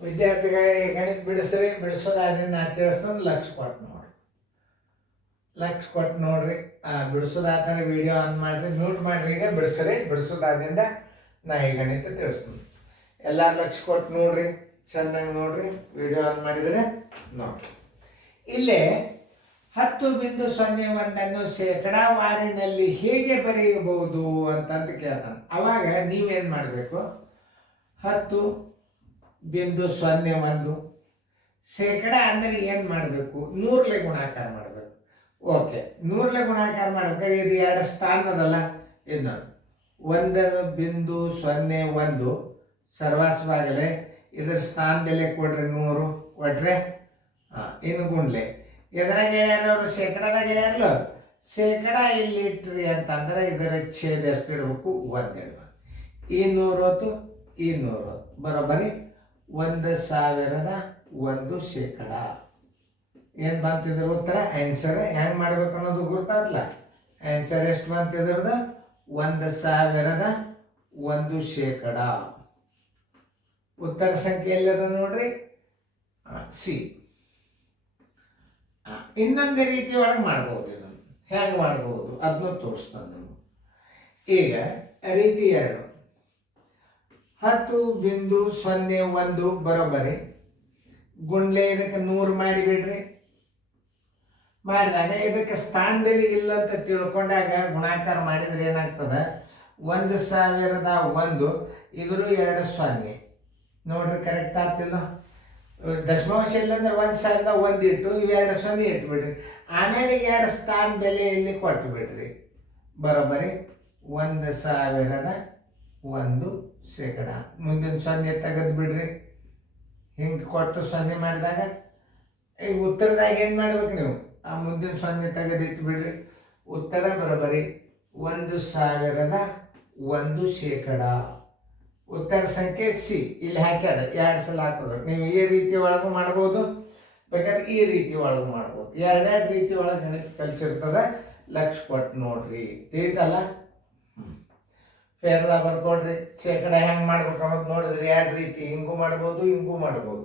ವಿದ್ಯಾರ್ಥಿಗಳೇ ಗಣಿತ ಬಿಡಿಸ್ರಿ, ಬಿಡಿಸೋದಾದ್ರೆ ನಾ ತಿಳಿಸ್ಕೊಂಡು ಲಕ್ಷ ಕೊಟ್ಟು ನೋಡ್ರಿ. ಲಕ್ಷ ಕೊಟ್ಟು ನೋಡ್ರಿ. ಬಿಡಿಸೋದಾದ್ರೆ ವಿಡಿಯೋ ಆನ್ ಮಾಡಿರಿ, ಮ್ಯೂಟ್ ಮಾಡಿರಿ. ಈಗ ಬಿಡಿಸ್ರಿ. ಬಿಡಿಸೋದಾದ್ರಿಂದ ನಾ ಈ ಗಣಿತ ತಿಳಿಸ್ತೀನಿ. ಎಲ್ಲರೂ ಲಕ್ಷ ಕೊಟ್ಟು ನೋಡ್ರಿ, ಚೆಂದಾಗಿ ನೋಡ್ರಿ. ವಿಡಿಯೋ ಆನ್ ಮಾಡಿದರೆ ನೋಡ್ರಿ. ಇಲ್ಲೇ 10.01 ಶೇಕಡಾವಾರಿನಲ್ಲಿ ಹೇಗೆ ಬರೆಯಬಹುದು ಅಂತಂದು ಕೇಳ್ತಾನೆ. ಅವಾಗ ನೀವೇನು ಮಾಡಬೇಕು? 10.01 ಶೇಕಡ ಅಂದರೆ ಏನು ಮಾಡಬೇಕು? 100ಲೆ ಗುಣಾಕಾರ ಮಾಡಬೇಕು. ಓಕೆ, 100ಲೆ ಗುಣಾಕಾರ ಮಾಡ್ಬೇಕಾದ್ರೆ ಇದು 2 ಸ್ಥಾನ ಅದಲ್ಲ, ಇದು 1.01 ಸರ್ವಾಸವಾಗಲೇ ಇದ್ರ ಸ್ಥಾನ ಬೆಲೆ ಕೊಡ್ರಿ 100 ಕೊಟ್ರೆ ಇನ್ನು ಗುಂಡ್ಲೆ ಎದ್ರಾಗ ಹೇಳ್ಯಾರ ಅವರು? ಶೇಕಡದಾಗ ಹೇಳ್ಯಾರಲ್ಲ. ಶೇಕಡ ಇಲ್ಲಿ ಇಟ್ರಿ ಅಂತಂದ್ರೆ ಇದರ ಛೇದ ಎಷ್ಟು ಇಡಬೇಕು? 1 ಇಡಬೇಕು. ಈ 100 ಈ 100 ಬರೋಬ್ಬರಿ 1001 ಶೇಕಡ. ಏನು ಬಂತಿದ್ರ ಉತ್ತರ? ಆನ್ಸರ್ ಹೆಂಗೆ ಮಾಡ್ಬೇಕು ಅನ್ನೋದು ಗೊತ್ತಾಗ್ತಲ್ಲ. ಆನ್ಸರ್ ಎಷ್ಟು ಬಂತಿದ್ರದ್ದು? 1001 ಶೇಕಡ. ಉತ್ತರ ಸಂಖ್ಯೆ ಎಲ್ಲದ ನೋಡ್ರಿ, ಸಿ. ಇನ್ನೊಂದು ರೀತಿ ಒಳಗೆ ಮಾಡ್ಬೋದು. ಇದನ್ನು ಹೆಂಗೆ ಮಾಡ್ಬೋದು ಅದನ್ನು ತೋರಿಸ್ತಾನೆ ನೀವು. ಈಗ ರೀತಿ 2, 10.01 ಬರೋಬ್ಬರಿ ಗುಂಡ್ಲೆ ಇದಕ್ಕೆ 100 ಮಾಡಿಬಿಡ್ರಿ. ಮಾಡಿದಾಗ ಇದಕ್ಕೆ ಸ್ಥಾನ ಬೆಲೆ ಇಲ್ಲ ಅಂತ ತಿಳ್ಕೊಂಡಾಗ ಗುಣಾಕಾರ ಮಾಡಿದ್ರೆ ಏನಾಗ್ತದೆ? 1001 ಇದ್ರು 2 0 ನೋಡ್ರಿ, ಕರೆಕ್ಟ್ ಆಗ್ತಿಲ್ಲ? ದಶಮಾಂಶ ಇಲ್ಲಂದ್ರೆ 1001 ಇಟ್ಟು ಇವು 2 0 ಇಟ್ಬಿಡ್ರಿ. ಆಮೇಲೆ 2 ಸ್ಥಾನ ಬೆಲೆ ಇಲ್ಲಿ ಕೊಟ್ಟು ಬಿಡ್ರಿ. ಬರೋಬ್ಬರಿ 1001 ಶೇಕಡ. ಮುಂದಿನ 0 ತೆಗೆದು ಬಿಡ್ರಿ. ಹಿಂಗೆ ಕೊಟ್ಟು 0 ಮಾಡಿದಾಗ ಈಗ ಉತ್ತರದಾಗ ಏನು ಮಾಡ್ಬೇಕು ನೀವು? ಆ ಮುಂದಿನ 0 ತೆಗೆದಿಟ್ಟು ಬಿಡ್ರಿ. ಉತ್ತರ ಬರೋಬ್ಬರಿ 1001 ಶೇಕಡ. ಉತ್ತರ ಸಂಖ್ಯೆ ಸಿ ಇಲ್ಲಿ ಹಾಕ್ಯಾದ. 2 ಸಲ ಹಾಕೋದು. ನೀವು ಈ ರೀತಿ ಒಳಗೂ ಮಾಡ್ಬೋದು, ಬೇಕಾದ್ರೆ ಈ ರೀತಿ ಒಳಗೂ ಮಾಡ್ಬೋದು. 2 ರೀತಿ ಒಳಗೆ ಗಣಿತ ಕಲಿಸಿರ್ತದೆ. ಲಕ್ಷ ಕೊಟ್ಟು ನೋಡ್ರಿ, ತಿಳಿತಲ್ಲ? ಫೇರ್ದಾಗ ಬರ್ಕೊಡ್ರಿ. ಶೇಕಡ ಹೆಂಗೆ ಮಾಡ್ಬೇಕು ಅನ್ನೋದು ನೋಡಿದ್ರಿ. 2 ರೀತಿ ಹಿಂಗೂ ಮಾಡ್ಬೋದು, ಹಿಂಗೂ ಮಾಡ್ಬೋದು.